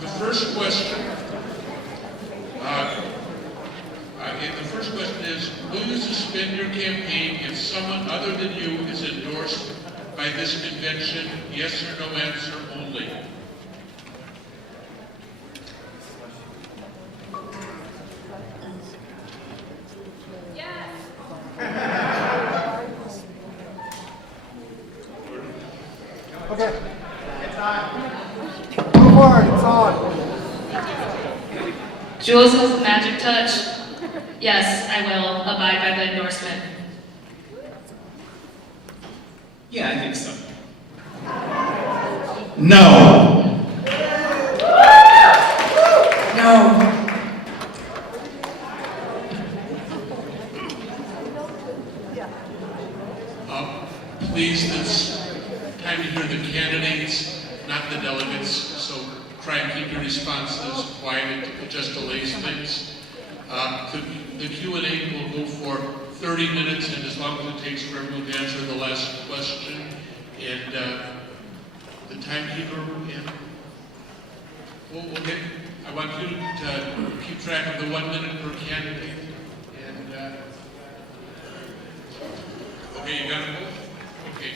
The first question, the first question is, will you suspend your campaign if someone other than you is endorsed by this convention? Yes or no answer only. Okay. It's on. Move forward. It's on. Jules' magic touch. Yes, I will abide by the endorsement. Yeah, I think so. No. No. Please, it's time to hear the candidates, not the delegates, so try and keep your responses quiet just delays things. The Q&A will go for 30 minutes, and as long as it takes for everyone to answer the last question, and the timekeeper, I want you to keep track of the 1 minute per candidate. And okay, you got it? Okay.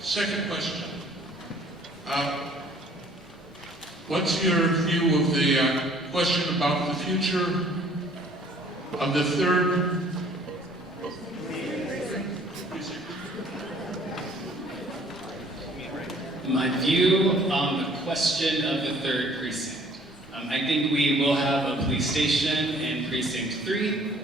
Second question. What's your view of the question about the future of the third precinct? My view on the question of the third precinct. I think we will have a police station in precinct 3.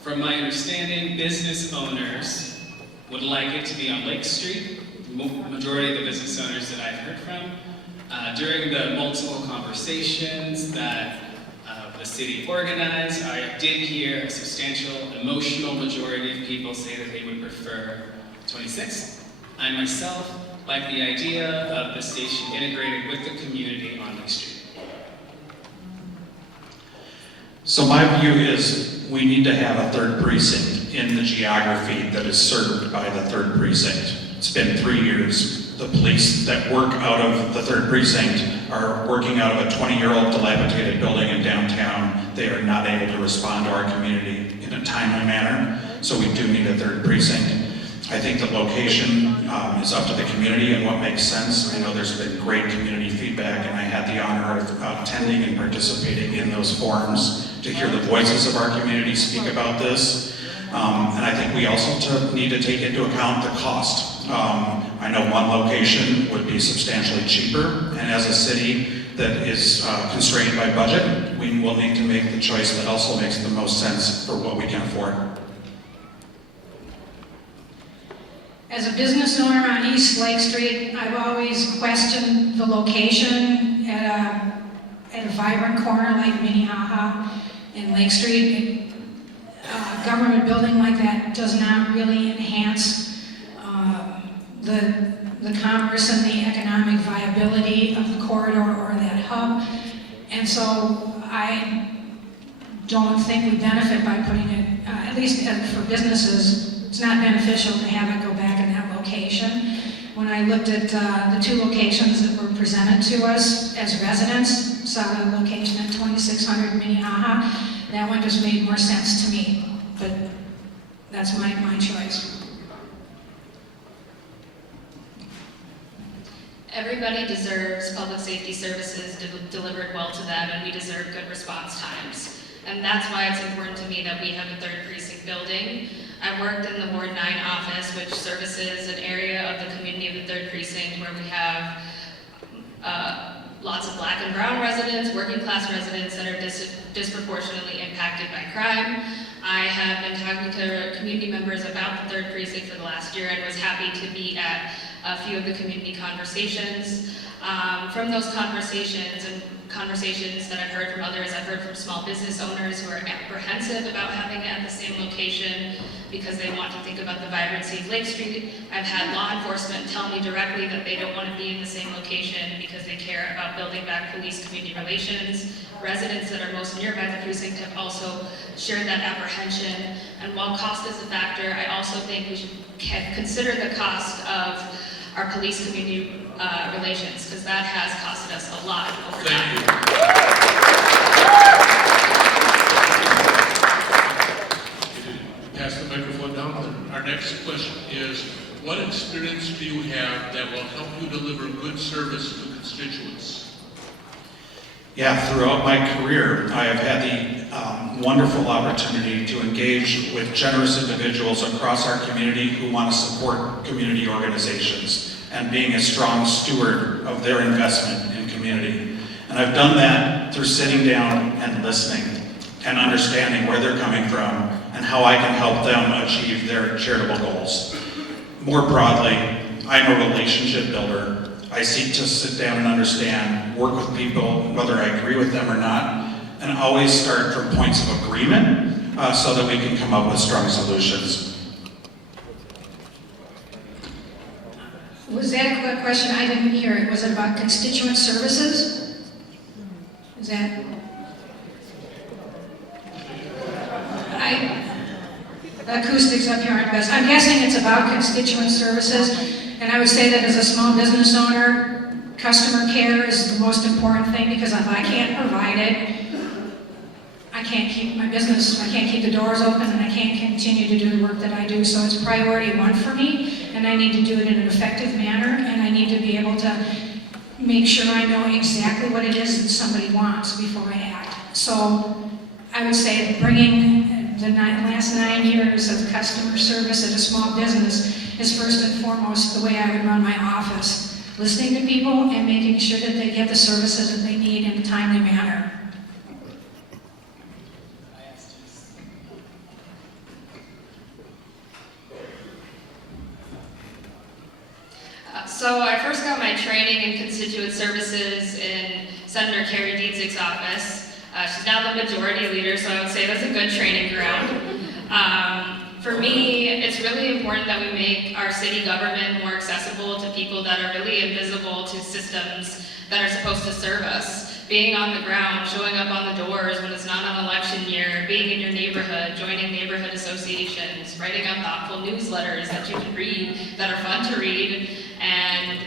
From my understanding, business owners would like it to be on Lake Street. Majority of the business owners that I've heard from. During the multiple conversations that the city organized, I did hear a substantial emotional majority of people say that they would prefer 26. I myself like the idea of the station integrated with the community on Lake Street. So my view is we need to have a third precinct in the geography that is served by the third precinct. It's been 3 years. The police that work out of the third precinct are working out of a 20-year-old dilapidated building in downtown. They are not able to respond to our community in a timely manner, so we do need a third precinct. I think the location is up to the community and what makes sense. I know there's been great community feedback, and I had the honor of attending and participating in those forums to hear the voices of our community speak about this. And I think we also need to take into account the cost. I know one location would be substantially cheaper, and as a city that is constrained by budget, we will need to make the choice that also makes the most sense for what we can afford. As a business owner on East Lake Street, I've always questioned the location at a vibrant corner like Minnehaha and Lake Street. A government building like that does not really enhance the commerce and the economic viability of the corridor or that hub. And so I don't think we benefit by putting it, at least for businesses, it's not beneficial to have it go back in that location. When I looked at the 2 locations that were presented to us as residents, saw the location at 2600 Minnehaha, that one just made more sense to me, but that's my choice. Everybody deserves public safety services delivered well to them, and we deserve good response times. And that's why it's important to me that we have a third precinct building. I worked in the Ward 9 office, which services an area of the community of the third precinct where we have lots of Black and brown residents, working class residents that are disproportionately impacted by crime. I have been talking to community members about the third precinct for the last year and was happy to be at a few of the community conversations. From those conversations and conversations that I've heard from others, I've heard from small business owners who are apprehensive about having it at the same location because they want to think about the vibrancy of Lake Street. I've had law enforcement tell me directly that they don't want to be in the same location because they care about building back police-community relations. Residents that are most nearby the precinct have also shared that apprehension. And while cost is a factor, I also think we should consider the cost of our police-community relations, because that has costed us a lot Thank you. Pass the microphone down. Our next question is, what experience do you have that will help you deliver good service to constituents? Yeah, throughout my career, I have had the wonderful opportunity to engage with generous individuals across our community who want to support community organizations and being a strong steward of their investment in community. And I've done that through sitting down and listening and understanding where they're coming from and how I can help them achieve their charitable goals. More broadly, I'm a relationship builder. I seek to sit down and understand, work with people, whether I agree with them or not, and always start from points of agreement so that we can come up with strong solutions. Was that a question? I didn't hear it. Was it about constituent services? Is that? The acoustics up here aren't best. I'm guessing it's about constituent services. And I would say that as a small business owner, customer care is the most important thing, because if I can't provide it, I can't keep my business, I can't keep the doors open, and I can't continue to do the work that I do. So it's priority one for me, and I need to do it in an effective manner, and I need to be able to make sure I know exactly what it is that somebody wants before I act. So I would say bringing the last 9 years of customer service at a small business is first and foremost the way I would run my office. Listening to people and making sure that they get the services that they need in a timely manner. So I first got my training in constituent services in Senator Carrie Dietzig's office. She's now the majority leader, so I would say that's a good training ground. For me, it's really important that we make our city government more accessible to people that are really invisible to systems that are supposed to serve us. Being on the ground, showing up on the doors when it's not an election year, being in your neighborhood, joining neighborhood associations, writing up thoughtful newsletters that you can read, that are fun to read. And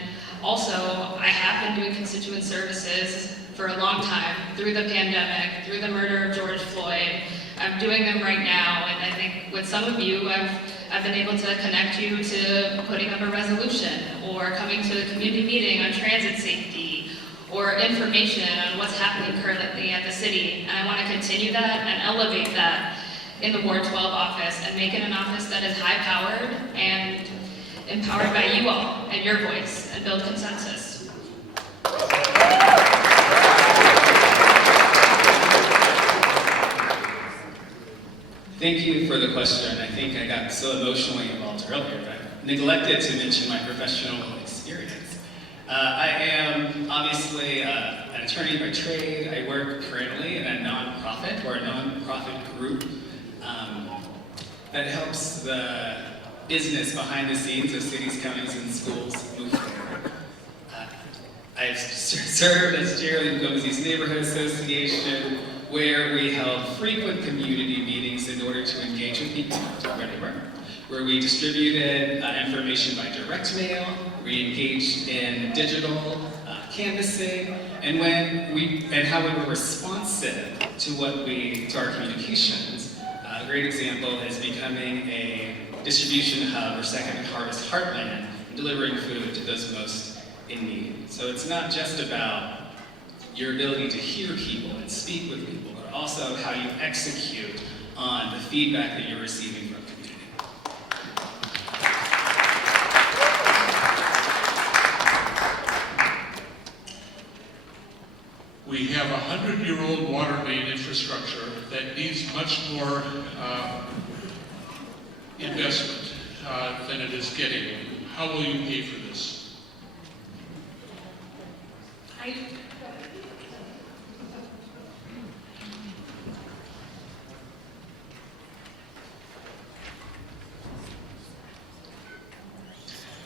also, I have been doing constituent services for a long time, through the pandemic, through the murder of George Floyd. I'm doing them right now, and I think with some of you, I've been able to connect you to putting up a resolution, or coming to a community meeting on transit safety, or information on what's happening currently at the city. And I want to continue that and elevate that in the Ward 12 office, and make it an office that is high-powered and empowered by you all and your voice, and build consensus. Thank you for the question. I think I got so emotionally involved earlier that I neglected to mention my professional experience. I am obviously an attorney by trade. I work currently in a nonprofit, or a nonprofit group that helps the business behind the scenes of cities, counties, and schools move forward. I've served as chair of the Gomez's Neighborhood Association, where we held frequent community meetings in order to engage with people, where we distributed information by direct mail, we engaged in digital canvassing, and how we were responsive to our communications. A great example is becoming a distribution hub, or second harvest heartland, and delivering food to those most in need. So it's not just about your ability to hear people and speak with people, but also how you execute on the feedback that you're receiving from community. We have a 100-year-old water main infrastructure that needs much more investment than it is getting. How will you pay for this?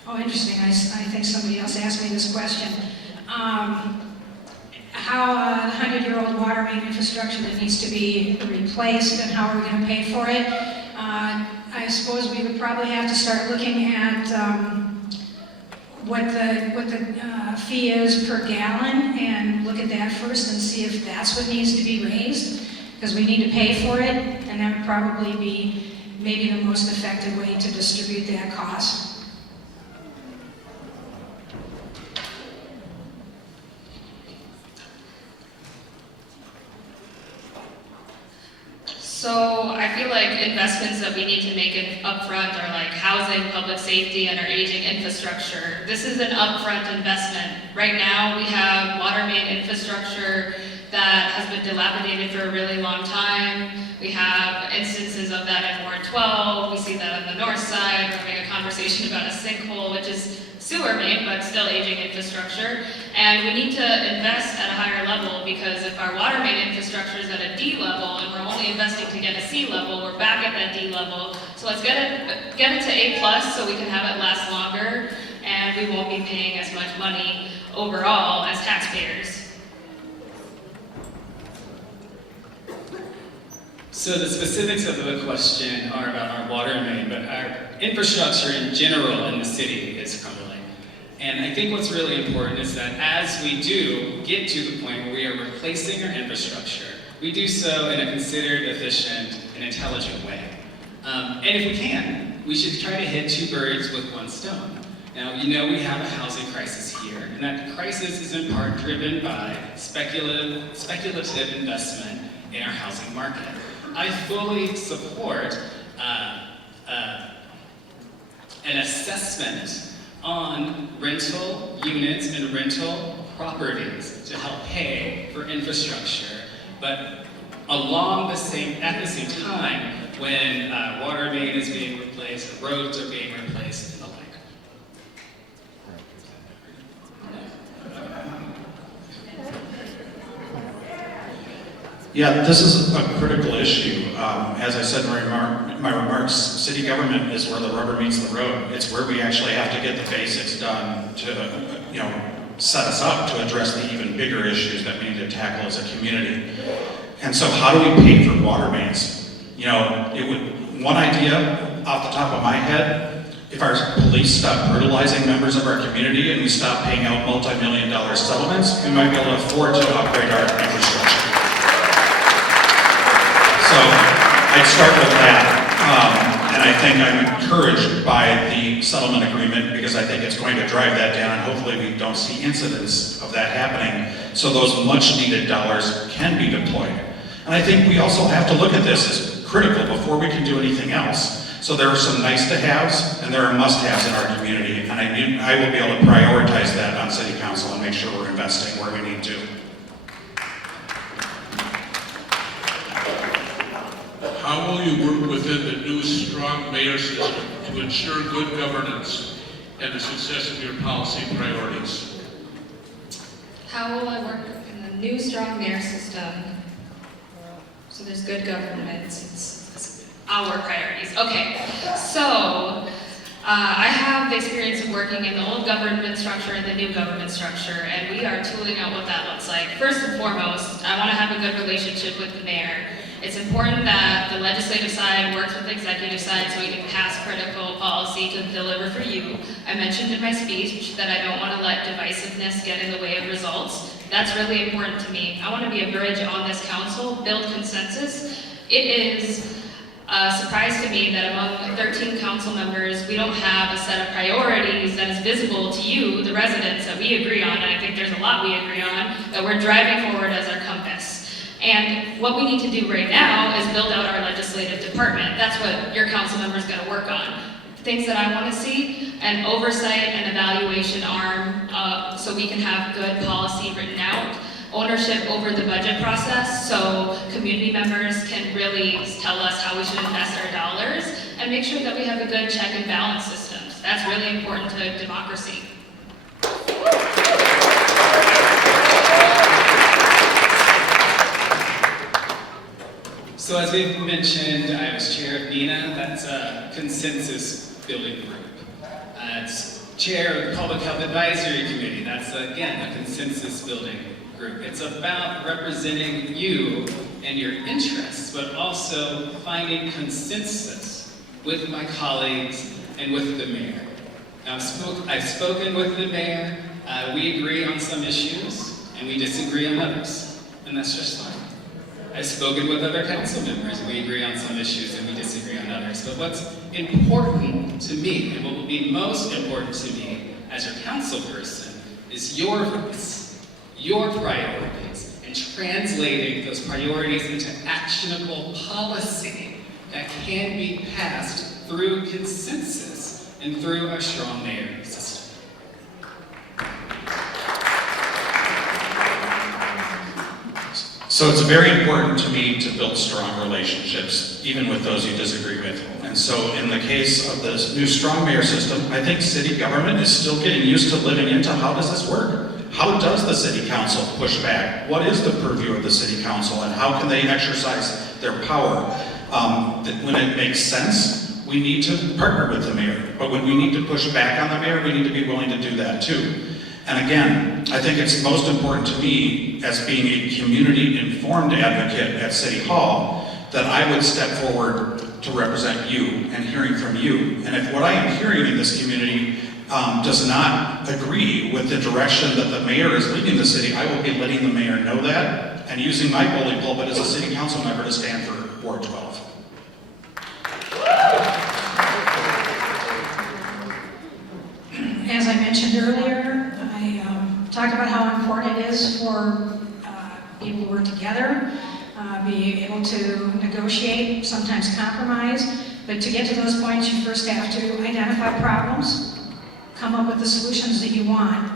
Oh, interesting. I think somebody else asked me this question. How a 100-year-old water main infrastructure that needs to be replaced, and how are we going to pay for it? I suppose we would probably have to start looking at what the fee is per gallon and look at that first and see if that's what needs to be raised, because we need to pay for it, and that would probably be maybe the most effective way to distribute that cost. So I feel like investments that we need to make upfront are like housing, public safety, and our aging infrastructure. This is an upfront investment. Right now, we have water main infrastructure that has been dilapidated for a really long time. We have instances of that in Ward 12. We see that on the north side. We're having a conversation about a sinkhole, which is sewer main, but still aging infrastructure. And we need to invest at a higher level, because if our water main infrastructure is at a D level and we're only investing to get a C level, we're back at that D level. So let's get it to A+ so we can have it last longer, and we won't be paying as much money overall as taxpayers. So the specifics of the question are about our water main, but our infrastructure in general in the city is crumbling. And I think what's really important is that as we do get to the point where we are replacing our infrastructure, we do so in a considered, efficient, and intelligent way. And if we can, we should try to hit two birds with one stone. Now, you know we have a housing crisis here, and that crisis is in part driven by speculative investment in our housing market. I fully support an assessment on rental units and rental properties to help pay for infrastructure, but at the same time, when water main is being replaced, roads are being replaced, and the like. Yeah, this is a critical issue. As I said in my remarks, city government is where the rubber meets the road. It's where we actually have to get the basics done to, set us up to address the even bigger issues that we need to tackle as a community. And so how do we pay for water mains? One idea off the top of my head, if our police stop brutalizing members of our community and we stop paying out multi-million-dollar settlements, we might be able to afford to upgrade our infrastructure. So I'd start with that, and I think I'm encouraged by the settlement agreement, because I think it's going to drive that down, and hopefully we don't see incidents of that happening, so those much needed dollars can be deployed. And I think we also have to look at this as critical before we can do anything else. So there are some nice to haves and there are must haves in our community, and I will be able to prioritize that on city council and make sure we're investing where we need to. How will you work within the new strong mayor system to ensure good governance and the success of your policy priorities? How will I work in the new strong mayor system so there's good governance? It's our priorities. Okay, so I have the experience of working in the old government structure and the new government structure, and we are tooling out what that looks like. First and foremost, I want to have a good relationship with the mayor. It's important that the legislative side works with the executive side so we can pass critical policy to deliver for you. I mentioned in my speech that I don't want to let divisiveness get in the way of results. That's really important to me. I want to be a bridge on this council, build consensus. It is a surprise to me that among 13 council members, we don't have a set of priorities that is visible to you, the residents, that we agree on, and I think there's a lot we agree on, that we're driving forward as our compass. And what we need to do right now is build out our legislative department. That's what your council member is going to work on. Things that I want to see, an oversight and evaluation arm so we can have good policy written out, ownership over the budget process so community members can really tell us how we should invest our dollars, and make sure that we have a good check and balance systems. That's really important to democracy. So as we've mentioned, I was chair of NINA. That's a consensus building group. It's chair of the Public Health Advisory Committee. That's, again, a consensus building group. It's about representing you and your interests, but also finding consensus with my colleagues and with the mayor. Now, I've spoken with the mayor. We agree on some issues, and we disagree on others, and that's just fine. I've spoken with other council members. We agree on some issues, and we disagree on others. But what's important to me, and what will be most important to me as your council person, is your voice, your priorities, and translating those priorities into actionable policy that can be passed through consensus and through a strong mayor system. So it's very important to me to build strong relationships, even with those you disagree with. And so in the case of this new strong mayor system, I think city government is still getting used to living into how does this work? How does the city council push back? What is the purview of the city council, and how can they exercise their power? When it makes sense, we need to partner with the mayor. But when we need to push back on the mayor, we need to be willing to do that too. And again, I think it's most important to me as being a community-informed advocate at City Hall that I would step forward to represent you and hearing from you. And if what I am hearing in this community does not agree with the direction that the mayor is leading the city, I will be letting the mayor know that and using my bully pulpit as a city council member to stand for Ward 12. As I mentioned earlier, I talked about how important it is for people to work together, be able to negotiate, sometimes compromise, but to get to those points, you first have to identify problems, come up with the solutions that you want,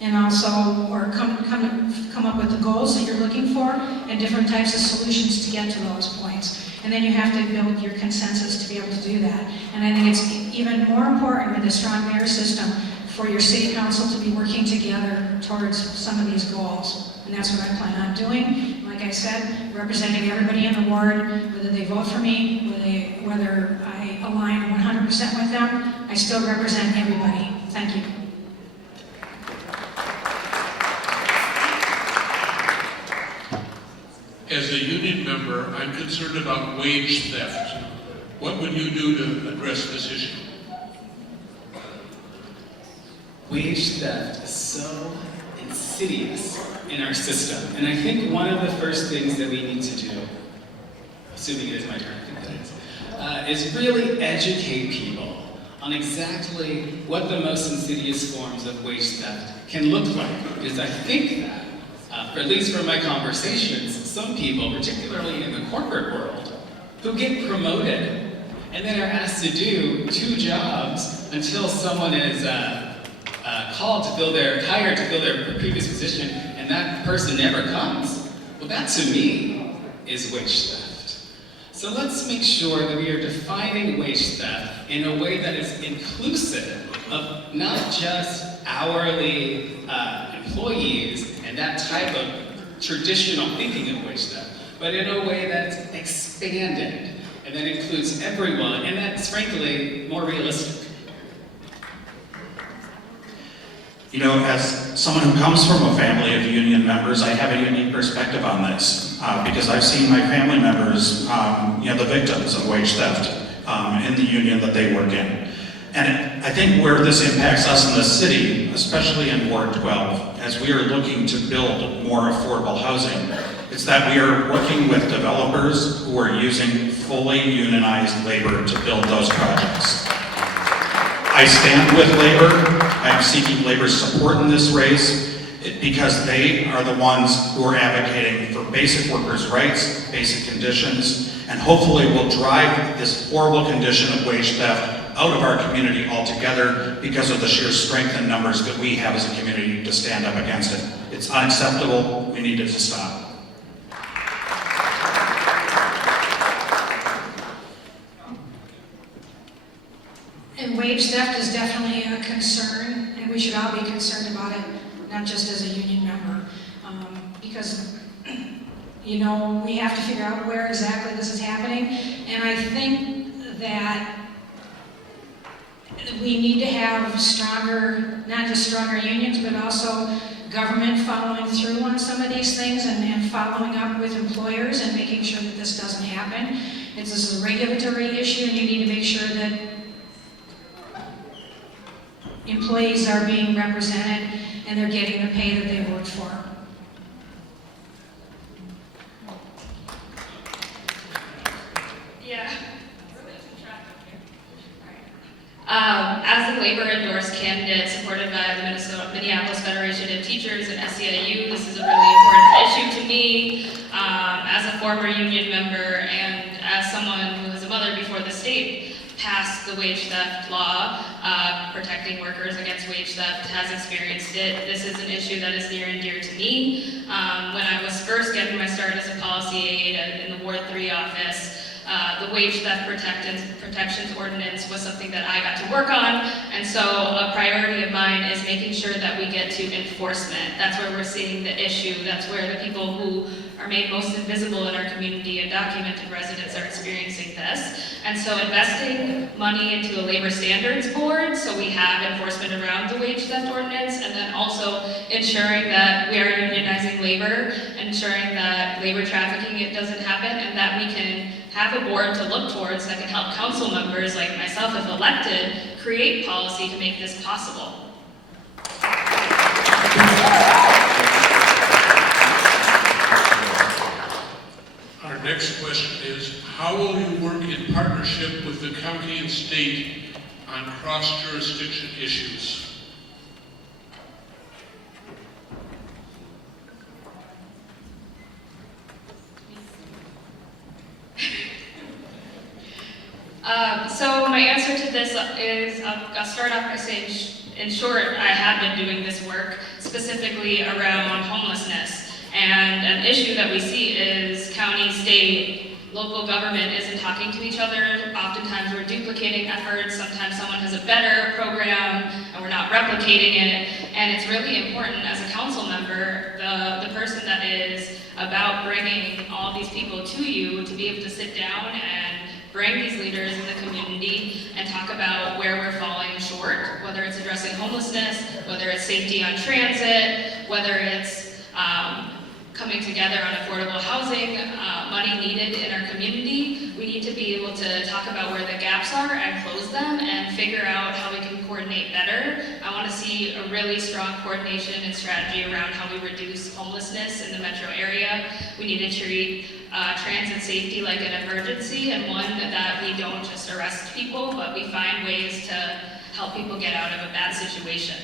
and also, or come up with the goals that you're looking for, and different types of solutions to get to those points. And then you have to build your consensus to be able to do that. And I think it's even more important with a strong mayor system for your city council to be working together towards some of these goals. And that's what I plan on doing. Like I said, representing everybody in the ward, whether they vote for me, whether I align 100% with them, I still represent everybody. Thank you. As a union member, I'm concerned about wage theft. What would you do to address this issue? Wage theft is so insidious in our system. And I think one of the first things that we need to do, assuming it is my turn, I think that is really educate people on exactly what the most insidious forms of wage theft can look like. Because I think that, at least from my conversations, some people, particularly in the corporate world, who get promoted and then are asked to do 2 jobs until someone is hired to fill their previous position, and that person never comes. Well, that to me is wage theft. So let's make sure that we are defining wage theft in a way that is inclusive of not just hourly employees and that type of traditional thinking of wage theft, but in a way that's expanded and that includes everyone, and that's frankly more realistic. You know, as someone who comes from a family of union members, I have a unique perspective on this because I've seen my family members, the victims of wage theft in the union that they work in. And I think where this impacts us in the city, especially in Ward 12, as we are looking to build more affordable housing, it's that we are working with developers who are using fully unionized labor to build those projects. I stand with labor. I'm seeking labor support in this race because they are the ones who are advocating for basic workers' rights, basic conditions, and hopefully will drive this horrible condition of wage theft out of our community altogether because of the sheer strength and numbers that we have as a community to stand up against it. It's unacceptable. We need it to stop. And wage theft is definitely a concern, and we should all be concerned about it, not just as a union member. Because, we have to figure out where exactly this is happening. And I think that we need to have stronger, not just stronger unions, but also government following through on some of these things and following up with employers and making sure that this doesn't happen. This is a regulatory issue, and you need to make sure that employees are being represented and they're getting the pay that they worked for. Yeah. As a labor-endorsed candidate supported by the Minneapolis Federation of Teachers and SEIU, this is a really important issue to me. As a former union member and as someone who was a mother before the state passed the wage theft law, protecting workers against wage theft, has experienced it. This is an issue that is near and dear to me. When I was first getting my start as a policy aide in the Ward 3 office, the wage theft protections ordinance was something that I got to work on, and so a priority of mine is making sure that we get to enforcement. That's where we're seeing the issue. That's where the people who are made most invisible in our community and documented residents are experiencing this. And so investing money into a labor standards board so we have enforcement around the wage theft ordinance, and then also ensuring that we are unionizing labor, ensuring that labor trafficking it doesn't happen, and that we can have a board to look towards that can help council members like myself, if elected, create policy to make this possible. Our next question is, how will you work in partnership with the county and state on cross-jurisdiction issues? So my answer to this is, I'll start off by saying, in short, I have been doing this work specifically around homelessness. And an issue that we see is county, state, local government isn't talking to each other. Oftentimes we're duplicating efforts. Sometimes someone has a better program and we're not replicating it. And it's really important as a council member, the person that is about bringing all these people to you, to be able to sit down and bring these leaders in the community and talk about where we're falling short, whether it's addressing homelessness, whether it's safety on transit, whether it's coming together on affordable housing, money needed in our community. We need to be able to talk about where the gaps are and close them and figure out how we can coordinate better. I want to see a really strong coordination and strategy around how we reduce homelessness in the metro area. We need to treat transit safety like an emergency, and one that we don't just arrest people, but we find ways to help people get out of a bad situation.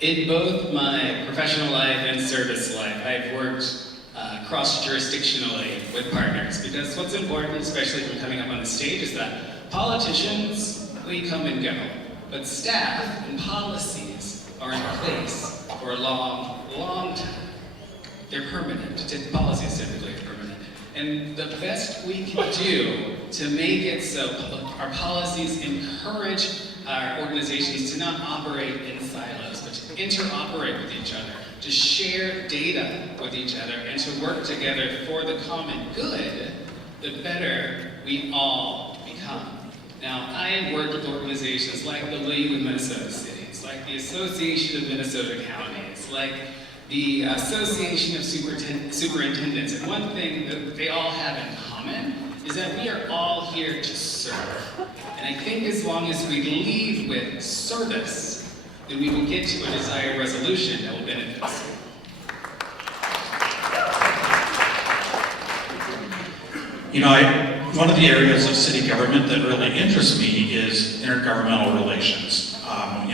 In both my professional life and service life, I've worked cross-jurisdictionally with partners, because what's important, especially when coming up on the stage, is that politicians, we come and go, but staff and policies are in place for a long, long time. They're permanent. Policies typically are permanent. And the best we can do to make it so our policies encourage our organizations to not operate in silos, but to interoperate with each other, to share data with each other, and to work together for the common good, the better we all become. Now, I work with organizations like the League of Minnesota Cities, like the Association of Minnesota Counties, like the Association of Superintendents, and one thing that they all have in common is that we are all here to serve. And I think as long as we leave with service, then we will get to a desired resolution that will benefit us. You know, one of the areas of city government that really interests me is intergovernmental relations.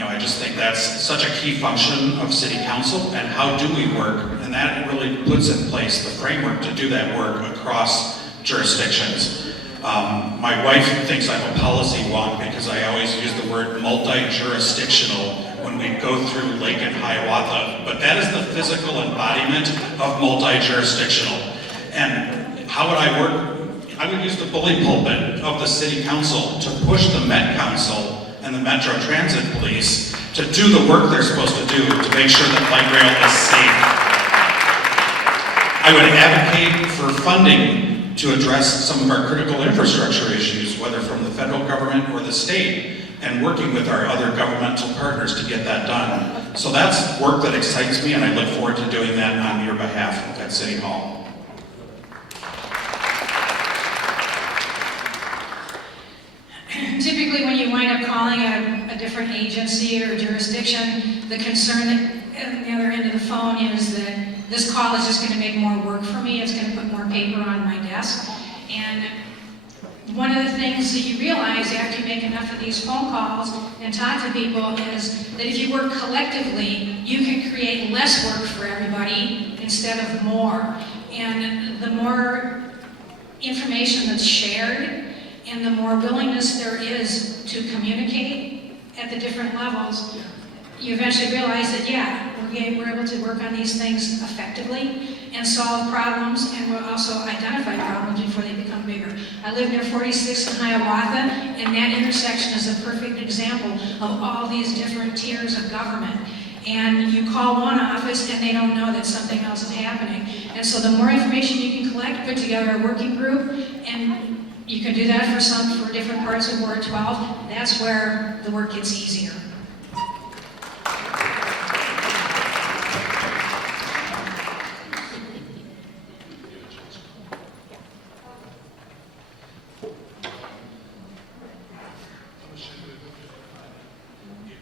I just think that's such a key function of city council, and how do we work? And that really puts in place the framework to do that work across jurisdictions. My wife thinks I'm a policy wonk because I always use the word multi-jurisdictional when we go through Lake and Hiawatha, but that is the physical embodiment of multi-jurisdictional. And how would I work? I would use the bully pulpit of the city council to push the Met Council and the Metro Transit Police to do the work they're supposed to do to make sure that light rail is safe. I would advocate for funding to address some of our critical infrastructure issues, whether from the federal government or the state, and working with our other governmental partners to get that done. So that's work that excites me, and I look forward to doing that on your behalf at City Hall. when you wind up calling a different agency or jurisdiction, the concern at the other end of the phone is that this call is just going to make more work for me. It's going to put more paper on my desk. And one of the things that you realize after you make enough of these phone calls and talk to people is that if you work collectively, you can create less work for everybody instead of more. And the more information that's shared and the more willingness there is to communicate at the different levels, you eventually realize that, yeah, we're able to work on these things effectively and solve problems, and we'll also identify problems before they become bigger. I live near 46th and Hiawatha, and that intersection is a perfect example of all these different tiers of government. And you call one office and they don't know that something else is happening. And so the more information you can collect, put together a working group, and you can do that for different parts of Ward 12, that's where the work gets easier.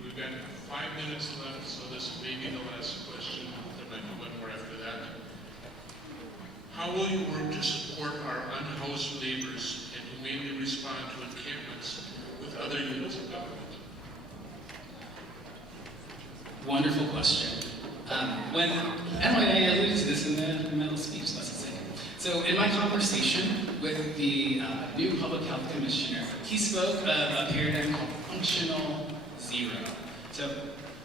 We've got 5 minutes left, so this may be the last question. There might be one more after that. How will you work to support our unhoused neighbors and humanely respond to encampments with other units of government? Wonderful question. When Emily, I alluded to this in the middle speech last second. So in my conversation with the new public health commissioner, he spoke of a paradigm called functional zero. So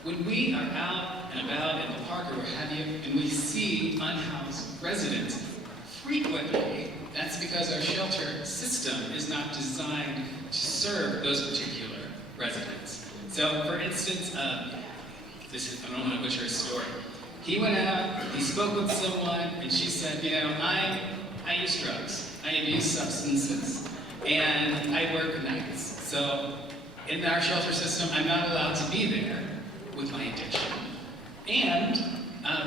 when we are out and about in the park or what have you, and we see unhoused residents, frequently that's because our shelter system is not designed to serve those particular residents. So for instance, I don't want to butcher his story. He went out, he spoke with someone, and she said, you know, I use drugs, I abuse substances, and I work nights. So in our shelter system, I'm not allowed to be there with my addiction. And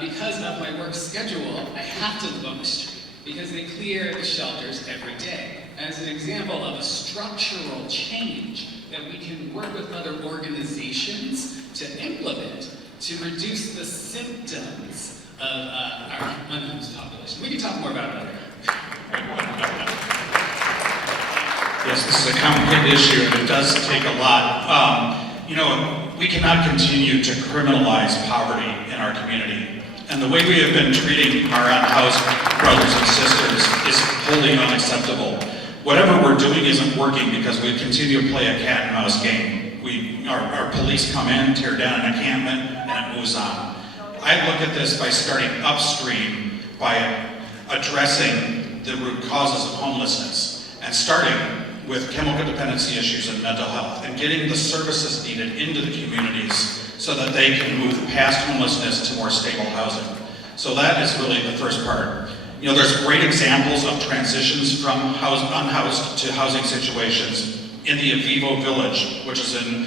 because of my work schedule, I have to live on the street because they clear the shelters every day. As an example of a structural change that we can work with other organizations to implement to reduce the symptoms of our unhoused population. We can talk more about it later. Yes, this is a complicated issue, and it does take a lot. We cannot continue to criminalize poverty in our community. And the way we have been treating our unhoused brothers and sisters is wholly unacceptable. Whatever we're doing isn't working because we continue to play a cat and mouse game. Our police come in, tear down an encampment, and it moves on. I look at this by starting upstream by addressing the root causes of homelessness and starting with chemical dependency issues and mental health and getting the services needed into the communities so that they can move past homelessness to more stable housing. So that is really the first part. There's great examples of transitions from unhoused to housing situations in the Avivo Village, which is in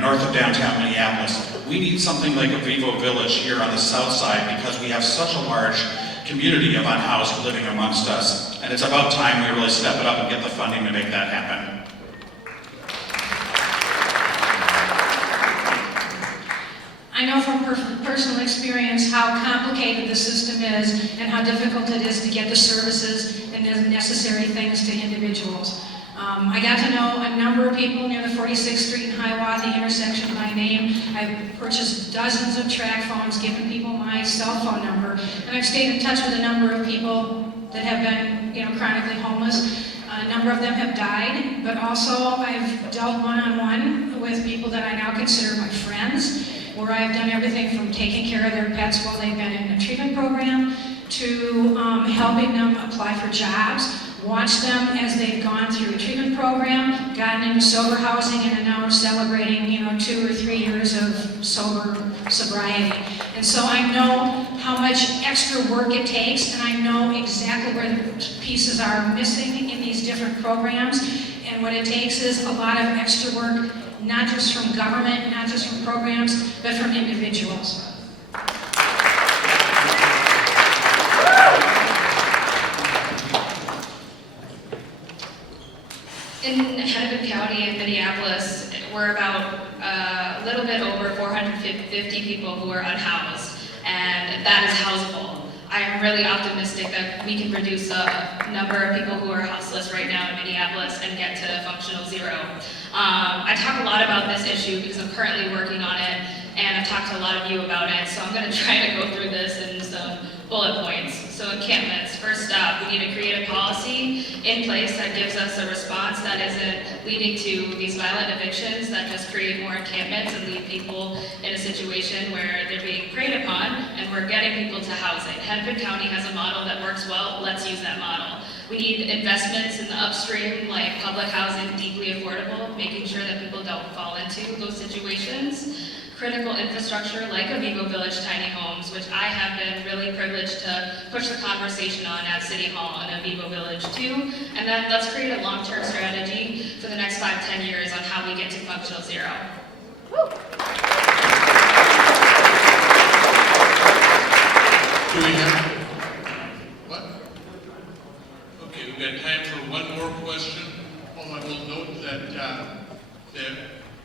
north of downtown Minneapolis. We need something like Avivo Village here on the south side because we have such a large community of unhoused living amongst us. And it's about time we really step it up and get the funding to make that happen. I know from personal experience how complicated the system is and how difficult it is to get the services and the necessary things to individuals. I got to know a number of people near the 46th Street and Hiawatha intersection by name. I've purchased dozens of track phones, given people my cell phone number, and I've stayed in touch with a number of people that have been, chronically homeless. A number of them have died, but also I've dealt one-on-one with people that I now consider my friends, where I've done everything from taking care of their pets while they've been in a treatment program to helping them apply for jobs, watch them as they've gone through a treatment program, gotten into sober housing, and are now celebrating, 2 or 3 years of sobriety. And so I know how much extra work it takes, and I know exactly where the pieces are missing in these different programs. And what it takes is a lot of extra work, not just from government, not just from programs, but from individuals. And had Hennepin County and Minneapolis, we're about a little bit over 450 people who are unhoused, and that is houseable. I am really optimistic that we can reduce the number of people who are houseless right now in Minneapolis and get to functional zero. I talk a lot about this issue because I'm currently working on it, and I've talked to a lot of you about it, so I'm going to try to go through this in some bullet points. So encampments, first up, we need to create a policy in place that gives us a response that isn't leading to these violent evictions that just create more encampments and leave people in a situation where they're being preyed upon and we're getting people to housing. Hennepin County has a model that works well, let's use that model. We need investments in the upstream, like public housing, deeply affordable, making sure that people don't fall into those situations. Critical infrastructure like a Vivo Village tiny homes, which I have been really privileged to push the conversation on at City Hall and a Vivo Village too. And then let's create a long-term strategy for the next 5-10 years on how we get to functional zero. Do we have, what? Okay, we've got time for one more question. Oh, I will note that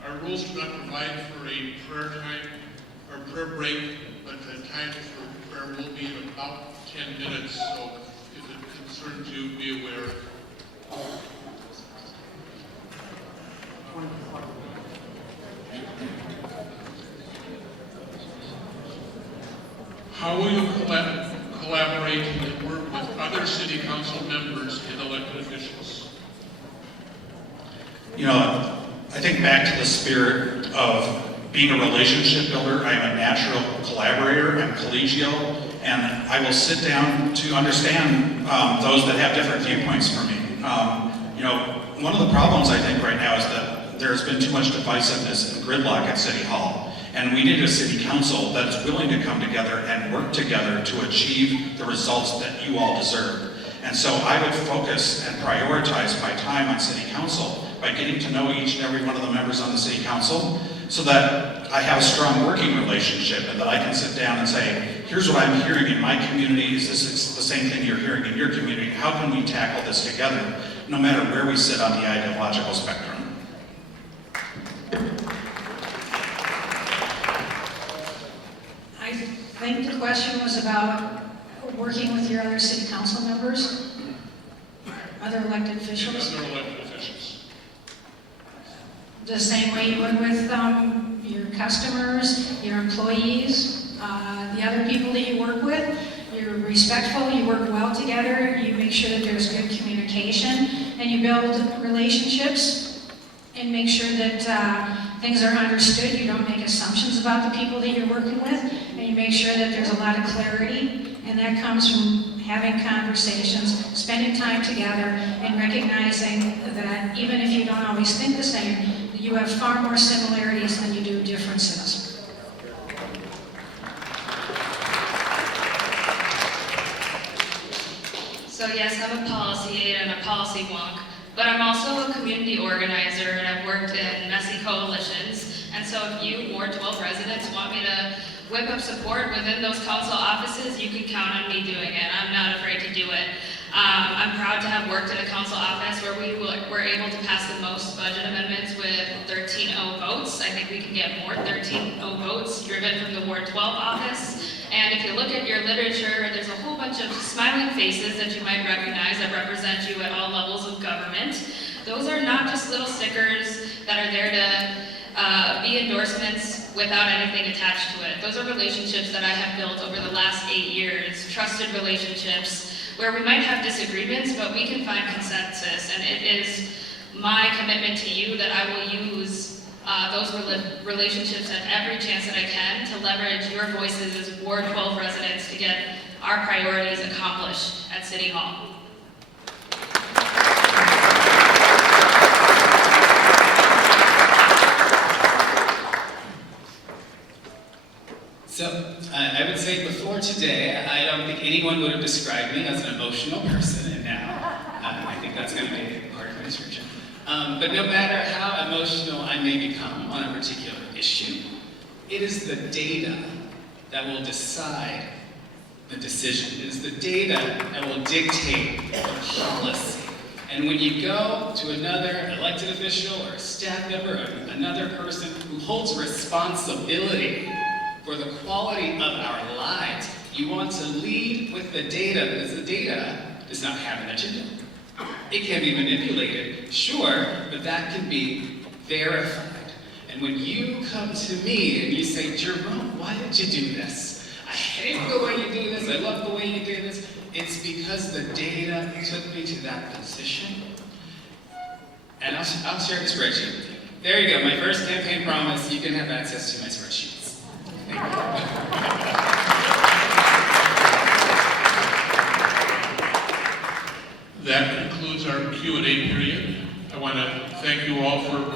our rules do not provide for a prayer time or prayer break, but the time for prayer will be in about 10 minutes, so if it concerns you, be aware. How will you collaborate and work with other city council members and elected officials? You know, I think back to the spirit of being a relationship builder. I am a natural collaborator, I'm collegial, and I will sit down to understand those that have different viewpoints from me. You know, one of the problems I think right now is that there's been too much divisiveness and gridlock at City Hall, and we need a city council that is willing to come together and work together to achieve the results that you all deserve. And so I would focus and prioritize my time on City Council by getting to know each and every one of the members on the City Council so that I have a strong working relationship and that I can sit down and say, here's what I'm hearing in my community, is this the same thing you're hearing in your community? How can we tackle this together, no matter where we sit on the ideological spectrum? I think the question was about working with your other city council members, other elected officials. Other elected officials. The same way you would with your customers, your employees, the other people that you work with. You're respectful, you work well together, you make sure that there's good communication, and you build relationships and make sure that things are understood. You don't make assumptions about the people that you're working with, and you make sure that there's a lot of clarity, and that comes from having conversations, spending time together, and recognizing that even if you don't always think the same, you have far more similarities than you do differences. So yes, I'm a policy aide and a policy wonk, but I'm also a community organizer and I've worked in messy coalitions. And so if you, Ward 12 residents, want me to whip up support within those council offices, you can count on me doing it. I'm not afraid to do it. I'm proud to have worked in a council office where we were able to pass the most budget amendments with 13-0 votes. I think we can get more 13-0 votes driven from the Ward 12 office. And if you look at your literature, there's a whole bunch of smiling faces that you might recognize that represent you at all levels of government. Those are not just little stickers that are there to be endorsements without anything attached to it. Those are relationships that I have built over the last 8 years, trusted relationships where we might have disagreements, but we can find consensus. And it is my commitment to you that I will use those relationships at every chance that I can to leverage your voices as Ward 12 residents to get our priorities accomplished at City Hall. So, I would say before today, I don't think anyone would have described me as an emotional person, and now I think that's going to be part of my description. But no matter how emotional I may become on a particular issue, it is the data that will decide the decision. It is the data that will dictate the policy. And when you go to another elected official or a staff member or another person who holds responsibility for the quality of our lives, you want to lead with the data, because the data does not have an agenda. It can be manipulated, sure, but that can be verified. And when you come to me and you say, Jerome, why did you do this? I hate the way you do this, I love the way you do this. It's because the data took me to that position. And I'll share the spreadsheet with you. There you go, my first campaign promise, you can have access to my spreadsheets. Thank you. That concludes our Q&A period. I want to thank you all for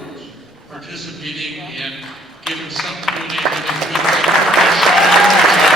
participating and giving some Q&A to the good